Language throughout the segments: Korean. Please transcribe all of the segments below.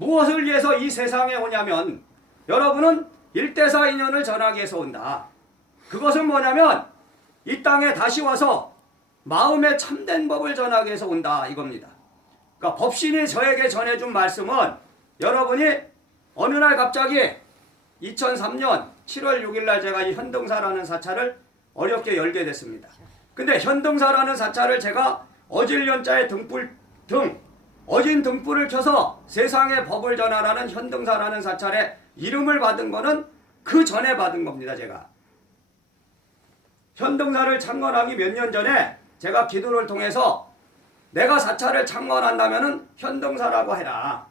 무엇을 위해서 이 세상에 오냐면 여러분은 일대사 인연을 전하기 위해서 온다. 그것은 뭐냐면 이 땅에 다시 와서 마음의 참된 법을 전하기 위해서 온다 이겁니다. 그러니까 법신이 저에게 전해준 말씀은 여러분이 어느 날 갑자기 2003년 7월 6일 날 제가 이 현등사라는 사찰을 어렵게 열게 됐습니다. 근데 현등사라는 사찰을 제가 어질련자의 어진 등불을 켜서 세상의 법을 전하라는 현등사라는 사찰에 이름을 받은 거는 그 전에 받은 겁니다. 제가 현등사를 창건하기 몇 년 전에 제가 기도를 통해서 내가 사찰을 창건한다면은 현등사라고 해라.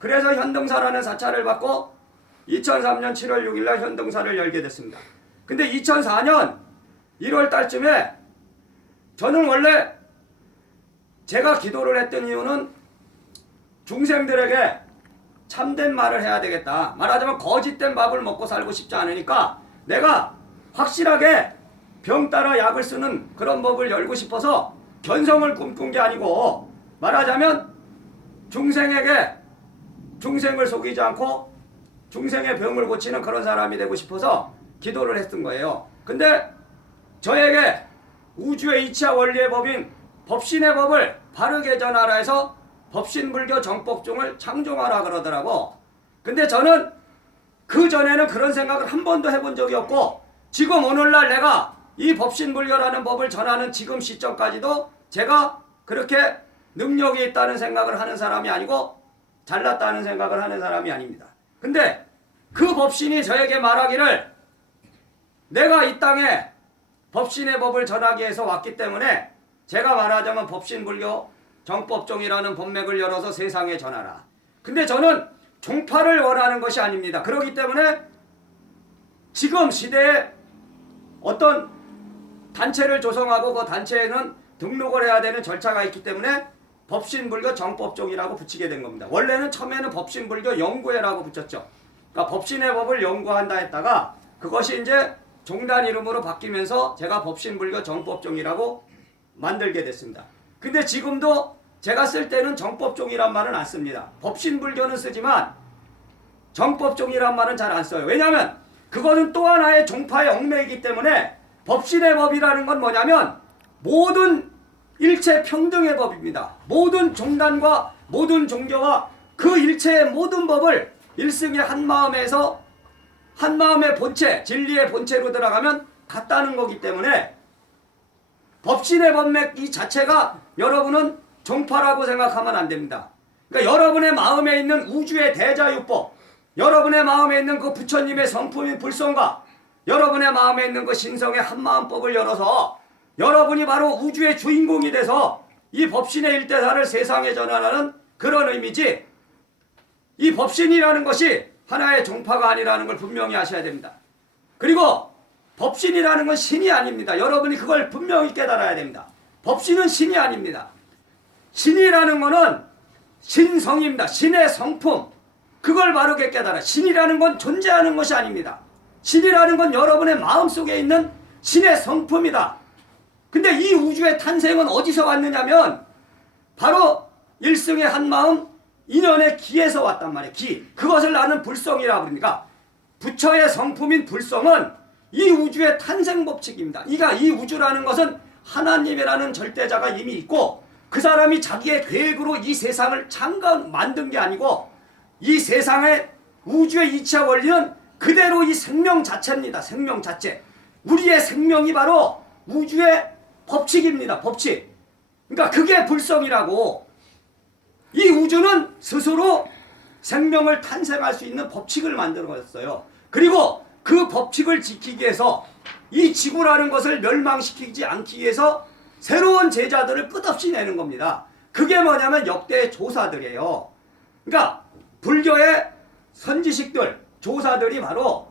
그래서 현등사라는 사찰을 받고 2003년 7월 6일 날 현등사를 열게 됐습니다. 근데 2004년 1월 달쯤에 저는 원래 제가 기도를 했던 이유는 중생들에게 참된 말을 해야 되겠다. 말하자면 거짓된 밥을 먹고 살고 싶지 않으니까 내가 확실하게 병 따라 약을 쓰는 그런 법을 열고 싶어서 견성을 꿈꾼 게 아니고 말하자면 중생을 속이지 않고 중생의 병을 고치는 그런 사람이 되고 싶어서 기도를 했던 거예요. 근데 저에게 우주의 이치와 원리의 법인 법신의 법을 바르게 전하라 해서 법신불교 정법종을 창종하라 그러더라고. 근데 저는 그 전에는 그런 생각을 한 번도 해본 적이 없고 지금 오늘날 내가 이 법신불교라는 법을 전하는 지금 시점까지도 제가 그렇게 능력이 있다는 생각을 하는 사람이 아니고 잘났다는 생각을 하는 사람이 아닙니다. 근데 그 법신이 저에게 말하기를 내가 이 땅에 법신의 법을 전하기 위해서 왔기 때문에 제가 말하자면 법신불교 정법종이라는 법맥을 열어서 세상에 전하라. 근데 저는 종파를 원하는 것이 아닙니다. 그렇기 때문에 지금 시대에 어떤 단체를 조성하고 그 단체에는 등록을 해야 되는 절차가 있기 때문에 법신불교 정법종이라고 붙이게 된 겁니다. 원래는 처음에는 법신불교 연구회라고 붙였죠. 그러니까 법신의 법을 연구한다 했다가 그것이 이제 종단 이름으로 바뀌면서 제가 법신불교 정법종이라고 만들게 됐습니다. 근데 지금도 제가 쓸 때는 정법종이란 말은 안 씁니다. 법신불교는 쓰지만 정법종이란 말은 잘 안 써요. 왜냐하면 그거는 또 하나의 종파의 얽매이기 때문에 법신의 법이라는 건 뭐냐면 모든 일체 평등의 법입니다. 모든 종단과 모든 종교와 그 일체의 모든 법을 일승의 한마음에서 한마음의 본체, 진리의 본체로 들어가면 같다는 거기 때문에 법신의 법맥 이 자체가 여러분은 종파라고 생각하면 안 됩니다. 그러니까 여러분의 마음에 있는 우주의 대자유법, 여러분의 마음에 있는 그 부처님의 성품인 불성과 여러분의 마음에 있는 그 신성의 한마음법을 열어서 여러분이 바로 우주의 주인공이 돼서 이 법신의 일대사를 세상에 전하라는 그런 의미지 이 법신이라는 것이 하나의 종파가 아니라는 걸 분명히 아셔야 됩니다. 그리고 법신이라는 건 신이 아닙니다. 여러분이 그걸 분명히 깨달아야 됩니다. 법신은 신이 아닙니다. 신이라는 것은 신성입니다. 신의 성품. 그걸 바르게 깨달아. 신이라는 건 존재하는 것이 아닙니다. 신이라는 건 여러분의 마음속에 있는 신의 성품이다. 근데 이 우주의 탄생은 어디서 왔느냐면 바로 일승의 한마음 인연의 기에서 왔단 말이에요. 기. 그것을 나는 불성이라고 부릅니다. 부처의 성품인 불성은 이 우주의 탄생 법칙입니다. 이 우주라는 것은 하나님이라는 절대자가 이미 있고 그 사람이 자기의 계획으로 이 세상을 만든 게 아니고 이 세상의 우주의 이치와 원리는 그대로 이 생명 자체입니다. 생명 자체. 우리의 생명이 바로 우주의 법칙입니다. 법칙. 그러니까 그게 불성이라고. 이 우주는 스스로 생명을 탄생할 수 있는 법칙을 만들어냈어요. 그리고 그 법칙을 지키기 위해서 이 지구라는 것을 멸망시키지 않기 위해서 새로운 제자들을 끝없이 내는 겁니다. 그게 뭐냐면 역대 조사들이에요. 그러니까 불교의 선지식들, 조사들이 바로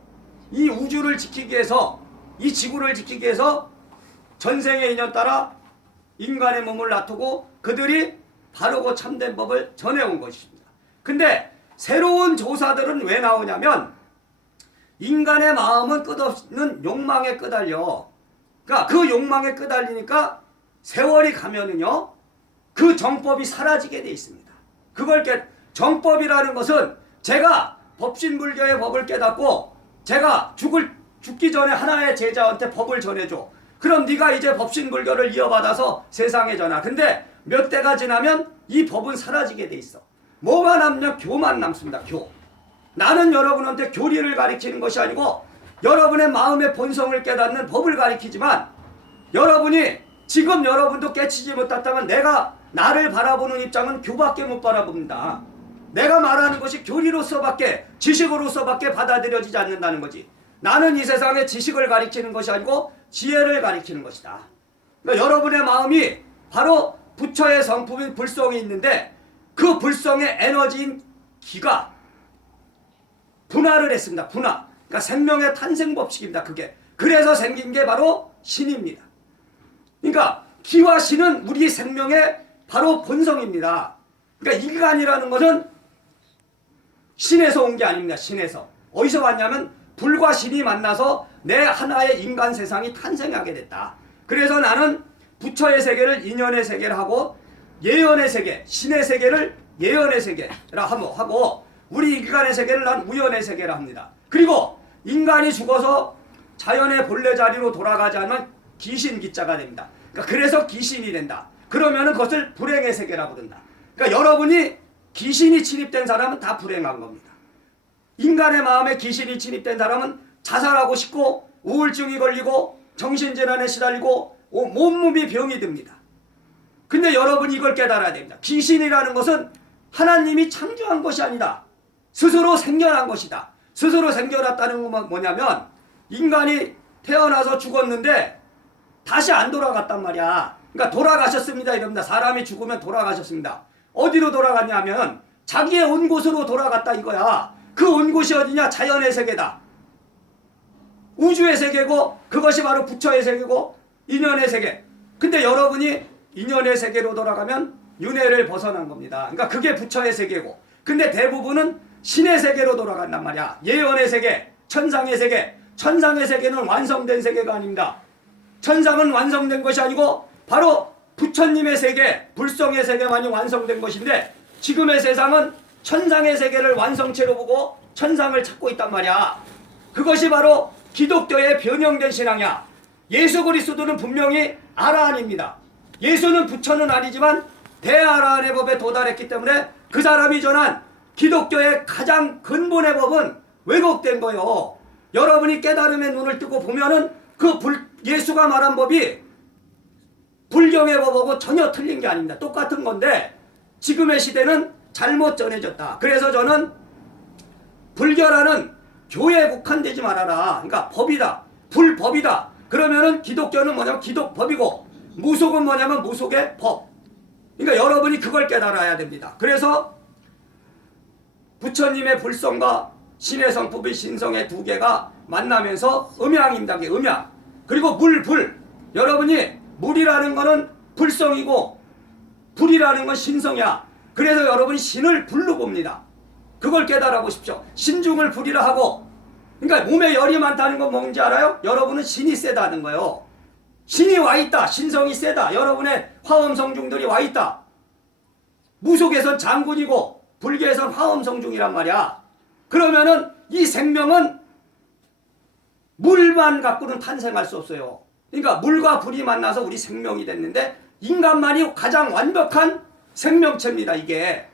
이 우주를 지키기 위해서 이 지구를 지키기 위해서 전생의 인연 따라 인간의 몸을 놔두고 그들이 바르고 참된 법을 전해온 것입니다. 근데 새로운 조사들은 왜 나오냐면 인간의 마음은 끝없는 욕망에 끄달려. 그러니까 그 욕망에 끄달리니까 세월이 가면은요 그 정법이 사라지게 돼 있습니다. 정법이라는 것은 제가 법신불교의 법을 깨닫고 제가 죽기 전에 하나의 제자한테 법을 전해줘. 그럼 네가 이제 법신불교를 이어받아서 세상에 전하. 근데 몇 대가 지나면 이 법은 사라지게 돼 있어. 뭐가 남냐? 교만 남습니다. 교. 나는 여러분한테 교리를 가리키는 것이 아니고 여러분의 마음의 본성을 깨닫는 법을 가리키지만 여러분이 지금 여러분도 깨치지 못했다면 내가 나를 바라보는 입장은 교밖에 못 바라봅니다. 내가 말하는 것이 교리로서밖에 지식으로서밖에 받아들여지지 않는다는 거지. 나는 이 세상에 지식을 가리키는 것이 아니고 지혜를 가리키는 것이다. 그러니까 여러분의 마음이 바로 부처의 성품인 불성이 있는데 그 불성의 에너지인 기가 분화를 했습니다. 분화. 그러니까 생명의 탄생 법칙입니다. 그게. 그래서 생긴 게 바로 신입니다. 그러니까 기와 신은 우리 생명의 바로 본성입니다. 그러니까 인간이라는 것은 신에서 온 게 아닙니다. 신에서. 어디서 왔냐면 불과 신이 만나서 내 하나의 인간 세상이 탄생하게 됐다. 그래서 나는 부처의 세계를 인연의 세계를 하고 예언의 세계, 신의 세계를 예언의 세계라 하고 우리 인간의 세계를 난 우연의 세계라 합니다. 그리고 인간이 죽어서 자연의 본래 자리로 돌아가지 않으면 기신기자가 됩니다. 그러니까 그래서 기신이 된다. 그러면은 그것을 불행의 세계라 부른다. 그러니까 여러분이 기신이 침입된 사람은 다 불행한 겁니다. 인간의 마음에 기신이 침입된 사람은 자살하고 싶고 우울증이 걸리고 정신질환에 시달리고 온몸이 병이 듭니다. 근데 여러분이 이걸 깨달아야 됩니다. 귀신이라는 것은 하나님이 창조한 것이 아니다. 스스로 생겨난 것이다. 스스로 생겨났다는 건 뭐냐면 인간이 태어나서 죽었는데 다시 안 돌아갔단 말이야. 그러니까 돌아가셨습니다 이럽니다. 사람이 죽으면 돌아가셨습니다. 어디로 돌아갔냐면 자기의 온 곳으로 돌아갔다 이거야. 그 온 곳이 어디냐? 자연의 세계다. 우주의 세계고 그것이 바로 부처의 세계고 인연의 세계. 근데 여러분이 인연의 세계로 돌아가면 윤회를 벗어난 겁니다. 그러니까 그게 부처의 세계고 근데 대부분은 신의 세계로 돌아간단 말이야. 예언의 세계, 천상의 세계. 천상의 세계는 완성된 세계가 아닙니다. 천상은 완성된 것이 아니고 바로 부처님의 세계, 불성의 세계만이 완성된 것인데 지금의 세상은 천상의 세계를 완성체로 보고 천상을 찾고 있단 말이야. 그것이 바로 기독교의 변형된 신앙이야. 예수 그리스도는 분명히 아라한입니다. 예수는 부처는 아니지만 대아라한의 법에 도달했기 때문에 그 사람이 전한 기독교의 가장 근본의 법은 왜곡된 거예요. 여러분이 깨달음의 눈을 뜨고 보면은 예수가 말한 법이 불경의 법하고 전혀 틀린 게 아닙니다. 똑같은 건데 지금의 시대는 잘못 전해졌다. 그래서 저는 불교라는 교회에 국한되지 말아라. 그러니까 법이다. 불법이다. 그러면은 기독교는 뭐냐면 기독법이고 무속은 뭐냐면 무속의 법. 그러니까 여러분이 그걸 깨달아야 됩니다. 그래서 부처님의 불성과 신의 성품의 신성의 두 개가 만나면서 음양입니다. 음양. 그리고 불. 여러분이 물이라는 거는 불성이고 불이라는 건 신성이야. 그래서 여러분이 신을 불로 봅니다. 그걸 깨달아 보십시오. 신중을 불이라 하고 그러니까 몸에 열이 많다는 건 뭔지 알아요? 여러분은 신이 세다는 거예요. 신이 와있다. 신성이 세다. 여러분의 화엄성중들이 와있다. 무속에선 장군이고 불교에선 화엄성중이란 말이야. 그러면은 이 생명은 물만 갖고는 탄생할 수 없어요. 그러니까 물과 불이 만나서 우리 생명이 됐는데 인간만이 가장 완벽한 생명체입니다. 이게.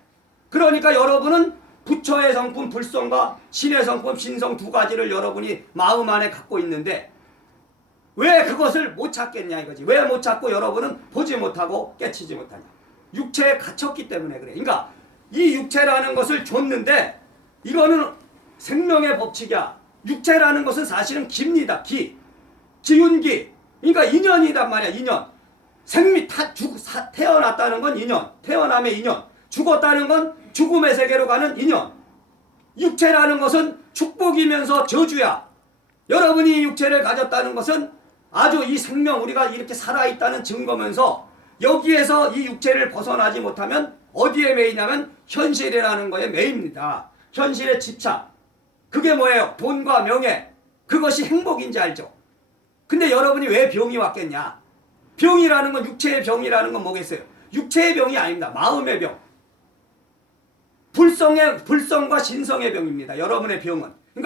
그러니까 여러분은 부처의 성품 불성과 신의 성품 신성 두 가지를 여러분이 마음 안에 갖고 있는데 왜 그것을 못 찾겠냐 이거지. 왜 못 찾고 여러분은 보지 못하고 깨치지 못하냐. 육체에 갇혔기 때문에 그래. 그러니까 이 육체라는 것을 줬는데 이거는 생명의 법칙이야. 육체라는 것은 사실은 기입니다. 기. 기운기. 그러니까 인연이란 말이야. 인연. 태어났다는 건 인연. 태어남의 인연. 죽었다는 건 죽음의 세계로 가는 인연. 육체라는 것은 축복이면서 저주야. 여러분이 이 육체를 가졌다는 것은 아주 이 생명 우리가 이렇게 살아있다는 증거면서 여기에서 이 육체를 벗어나지 못하면 어디에 매이냐면 현실이라는 거에 매입니다. 현실의 집착. 그게 뭐예요? 돈과 명예. 그것이 행복인지 알죠? 근데 여러분이 왜 병이 왔겠냐? 병이라는 건 육체의 병이라는 건 뭐겠어요? 육체의 병이 아닙니다. 마음의 병. 불성과 신성의 병입니다. 여러분의 병은. 그러니까